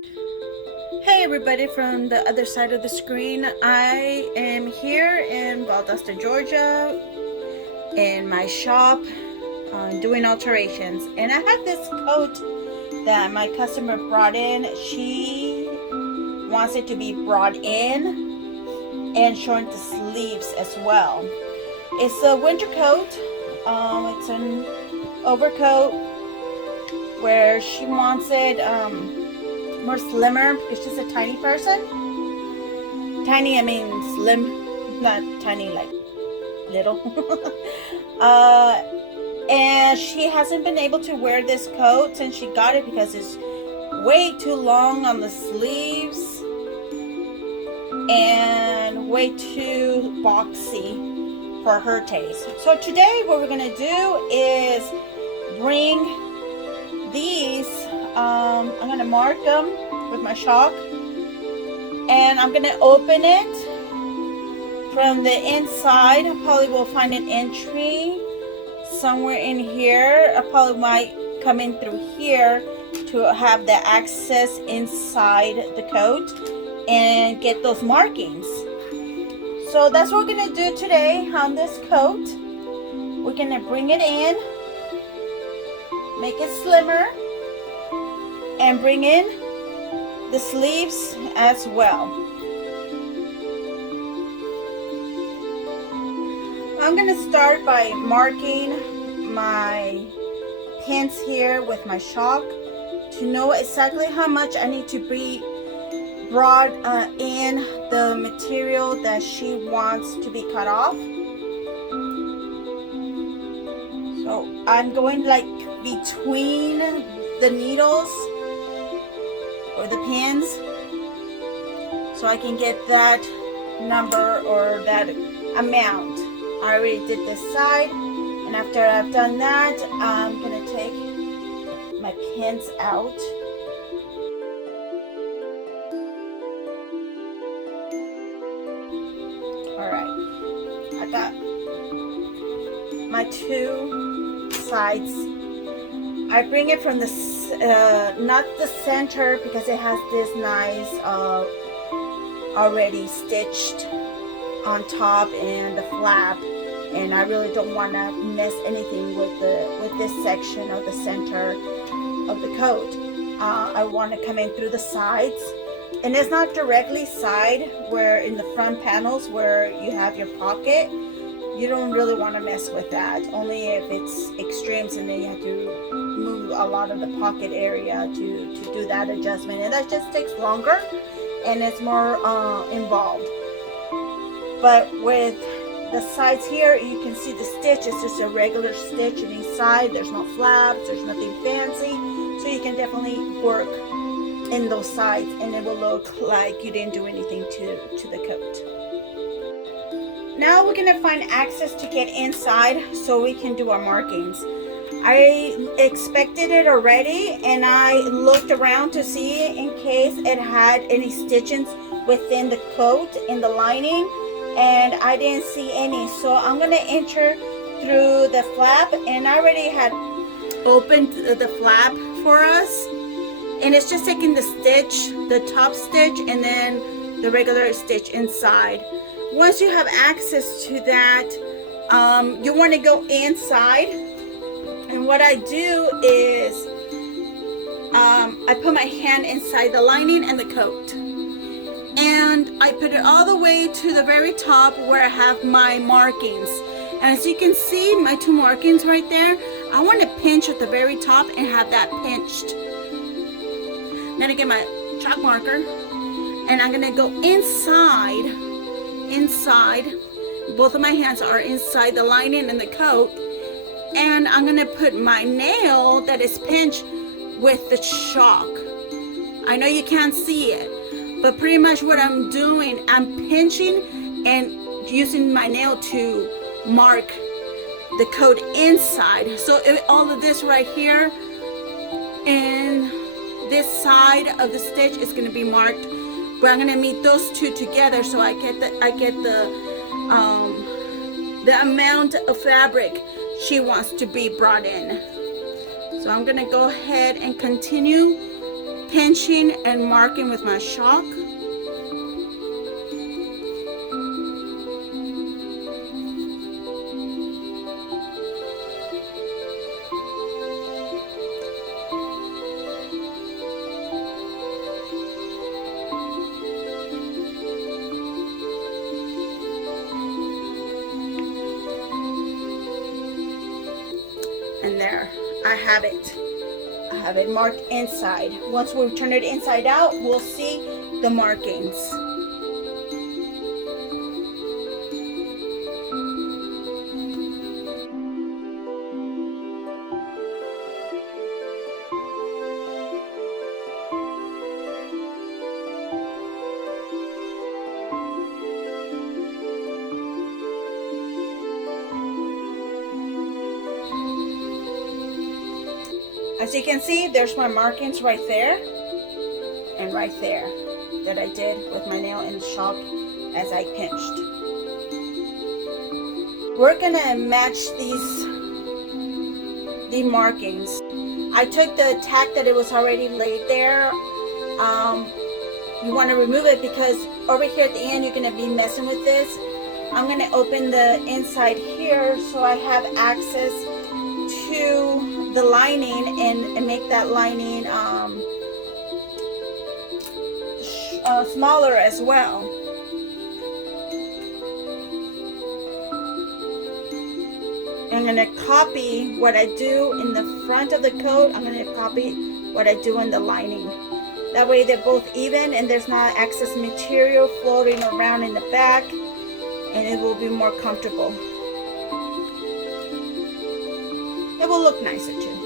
Hey everybody from the other side of the screen. I am here in Valdosta, Georgia in my shop doing alterations, and I have this coat that my customer brought in. She wants it to be brought in and showing the sleeves as well. It's a winter coat. It's an overcoat where she wants it more slimmer because she's a tiny person. Tiny, I mean slim, not tiny like little. And she hasn't been able to wear this coat since she got it because it's way too long on the sleeves and way too boxy for her taste. So today what we're gonna do is bring these, I'm gonna mark them with my chalk, and I'm gonna open it from the inside. I probably will find an entry somewhere in here. I probably might come in through here to have the access inside the coat and get those markings. So that's what we're gonna do today on this coat. We're gonna bring it in, make it slimmer, and bring in the sleeves as well. I'm gonna start by marking my pins here with my chalk to know exactly how much I need to be brought in the material that she wants to be cut off. So I'm going like between the needles or the pins so I can get that number or that amount. I already did this side, and after I've done that, I'm gonna take my pins out. Alright, I got my two sides. I bring it from the not the center because it has this nice already stitched on top and the flap, and I really don't want to miss anything with this section of the center of the coat. I want to come in through the sides, and it's not directly side where in the front panels where you have your pocket. You don't really want to mess with that, only if it's extremes and then you have to move a lot of the pocket area to do that adjustment, and that just takes longer and it's more involved. But with the sides here, you can see the stitch is just a regular stitch in each side. There's no flaps, there's nothing fancy, so you can definitely work in those sides and it will look like you didn't do anything to the coat. Now we're gonna find access to get inside so we can do our markings. I expected it already, and I looked around to see in case it had any stitchings within the coat in the lining, and I didn't see any. So I'm gonna enter through the flap, and I already had opened the flap for us, and it's just taking the stitch, the top stitch, and then the regular stitch inside. Once you have access to that, you want to go inside, and what I do is I put my hand inside the lining and the coat, and I put it all the way to the very top where I have my markings. And as you can see, my two markings right there, I want to pinch at the very top and have that pinched. I'm gonna get my chalk marker, and I'm gonna go inside. Both of my hands are inside the lining and the coat, and I'm gonna put my nail that is pinched with the chalk. I know you can't see it, but pretty much what I'm doing, I'm pinching and using my nail to mark the coat inside. So all of this right here and this side of the stitch is gonna be marked. But I'm gonna meet those two together so I get the amount of fabric she wants to be brought in. So I'm gonna go ahead and continue pinching and marking with my chalk. And there, I have it. I have it marked inside. Once we turn it inside out, we'll see the markings. As you can see, there's my markings right there and right there that I did with my nail and chalk as I pinched. We're gonna match the markings. I took the tack that it was already laid there. You want to remove it because over here at the end you're gonna be messing with this. I'm gonna open the inside here so I have access to the lining and make that lining smaller as well. I'm going to copy what I do in the front of the coat. I'm going to copy what I do in the lining. That way they're both even and there's not excess material floating around in the back, and it will be more comfortable. It will look nicer too.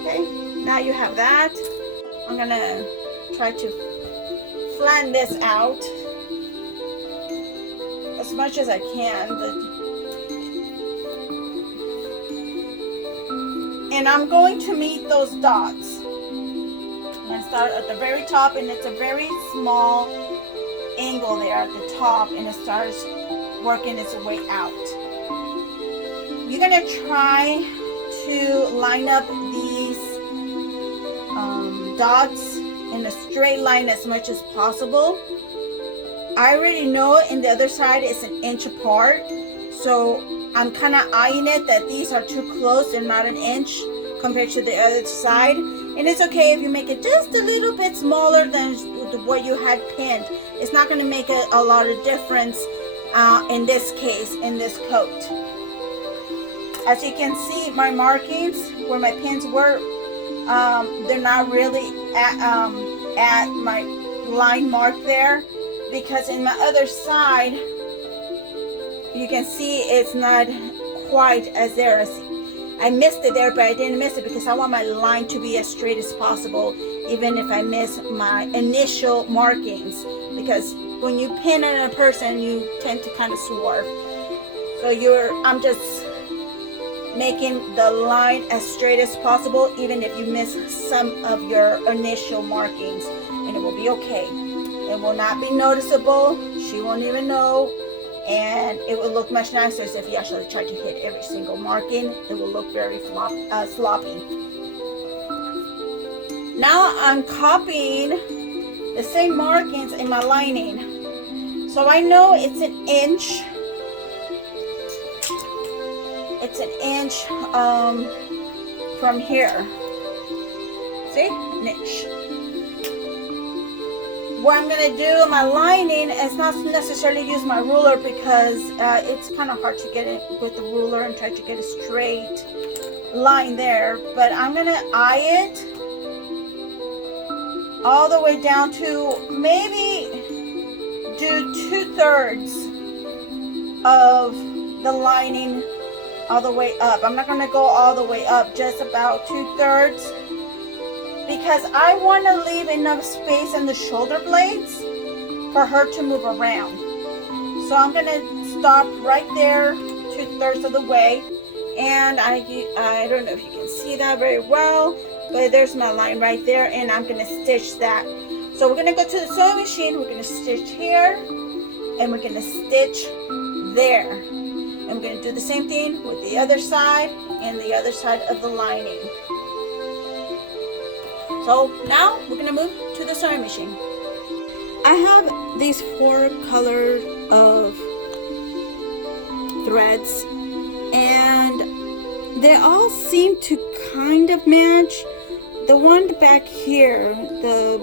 Okay, now you have that. I'm gonna try to flatten this out as much as I can. And I'm going to meet those dots. I'm gonna start at the very top, and it's a very small angle there at the top, and it starts working its way out. You're gonna try to line up these dots in a straight line as much as possible. I already know in the other side it's an inch apart, so I'm kind of eyeing it that these are too close and not an inch compared to the other side. And it's okay if you make it just a little bit smaller than what you had pinned. It's not going to make a lot of difference in this case, in this coat. As you can see, my markings where my pins were, they're not really at my line mark there, because in my other side you can see it's not quite as there as I missed it there, but I didn't miss it because I want my line to be as straight as possible, even if I miss my initial markings, because when you pin on a person you tend to kind of swerve. So I'm just making the line as straight as possible, even if you miss some of your initial markings, and it will be okay. It will not be noticeable. She won't even know, and it will look much nicer as if you actually tried to hit every single marking. It will look very sloppy. Now I'm copying the same markings in my lining. So I know it's an inch. It's an inch from here. See? An inch. What I'm going to do in my lining is not necessarily use my ruler, because it's kind of hard to get it with the ruler and try to get a straight line there. But I'm going to eye it all the way down to maybe do 2/3 of the lining all the way up. I'm not going to go all the way up, just about 2/3, because I want to leave enough space in the shoulder blades for her to move around. So I'm going to stop right there 2/3 of the way, and I don't know if you can see that very well, but there's my line right there, and I'm going to stitch that. So we're going to go to the sewing machine. We're going to stitch here, and we're going to stitch there. I'm going to do the same thing with the other side and the other side of the lining. So now we're gonna move to the sewing machine. I have these 4 colors of threads, and they all seem to kind of match. The one back here, the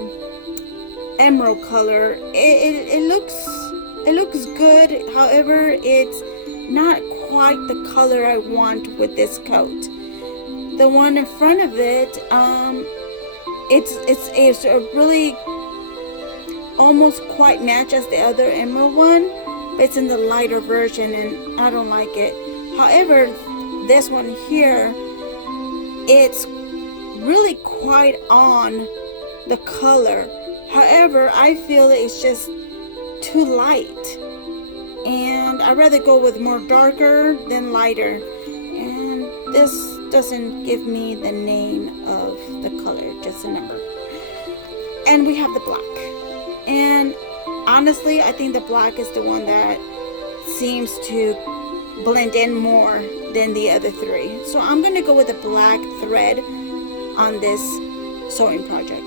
emerald color, it looks good. However, it's not quite the color I want with this coat. The one in front of it, it's a really almost quite match as the other emerald one, but it's in the lighter version and I don't like it. However, this one here, it's really quite on the color. However, I feel it's just too light, and I'd rather go with more darker than lighter. And this doesn't give me the name of the color, just a number. And we have the black. And honestly, I think the black is the one that seems to blend in more than the other 3. So I'm going to go with the black thread on this sewing project.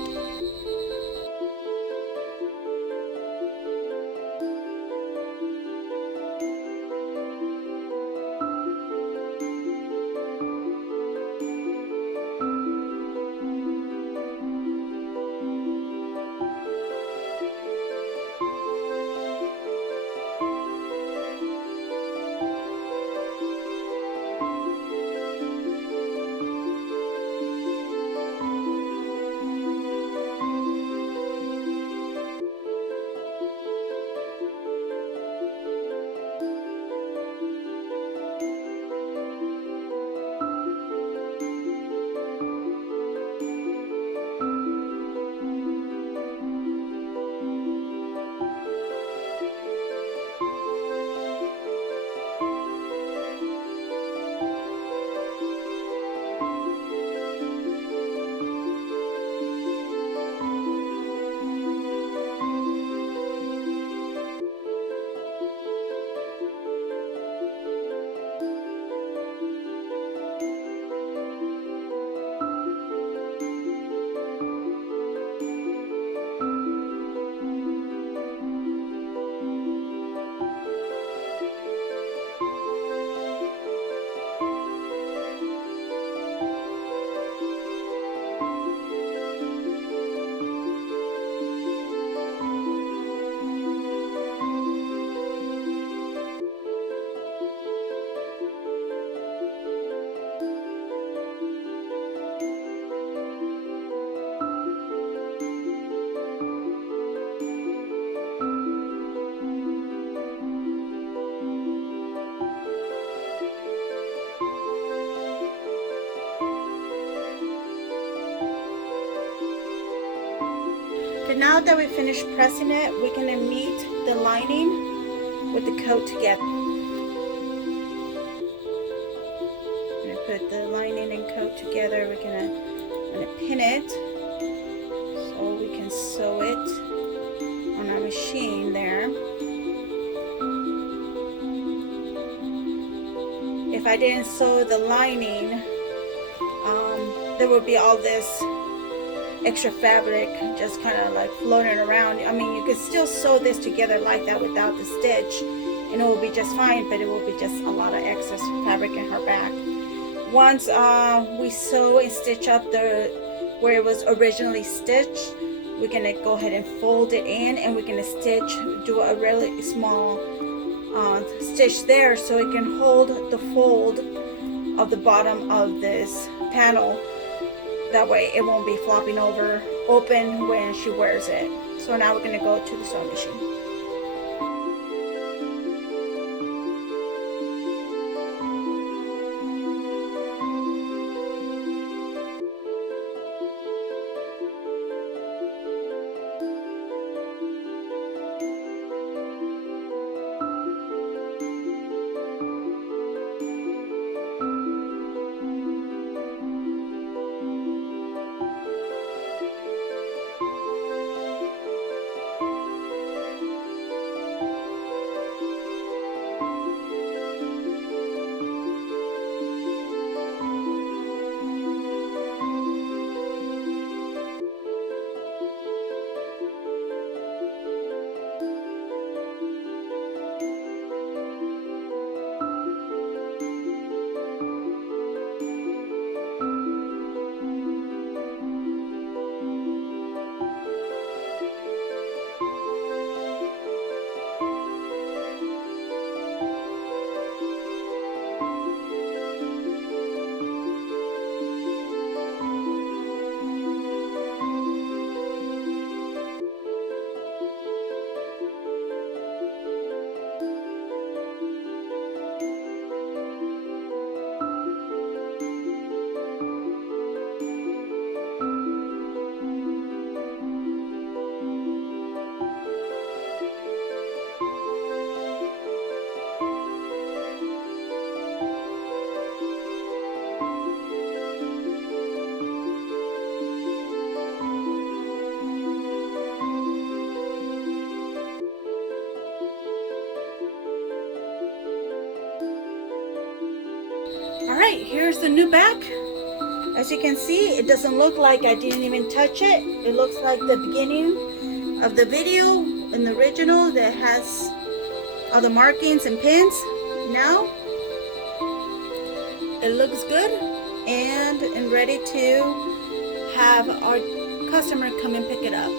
But now that we finished pressing it, we're going to meet the lining with the coat together. I'm going to put the lining and coat together. We're going to pin it so we can sew it on our machine there. If I didn't sew the lining, there would be all this extra fabric just kind of like floating around. I mean, you could still sew this together like that without the stitch and it will be just fine, but it will be just a lot of excess fabric in her back. Once we sew and stitch up where it was originally stitched, we're gonna go ahead and fold it in, and we're gonna do a really small stitch there so it can hold the fold of the bottom of this panel. That way it won't be flopping over open when she wears it. So now we're going to go to the sewing machine. Alright, here's the new back. As you can see, it doesn't look like I didn't even touch it. It looks like the beginning of the video in the original that has all the markings and pins. Now it looks good and ready to have our customer come and pick it up.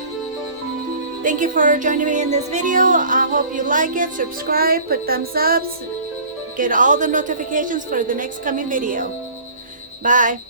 Thank you for joining me in this video. I hope you like it. Subscribe, put thumbs up, get all the notifications for the next coming video. Bye.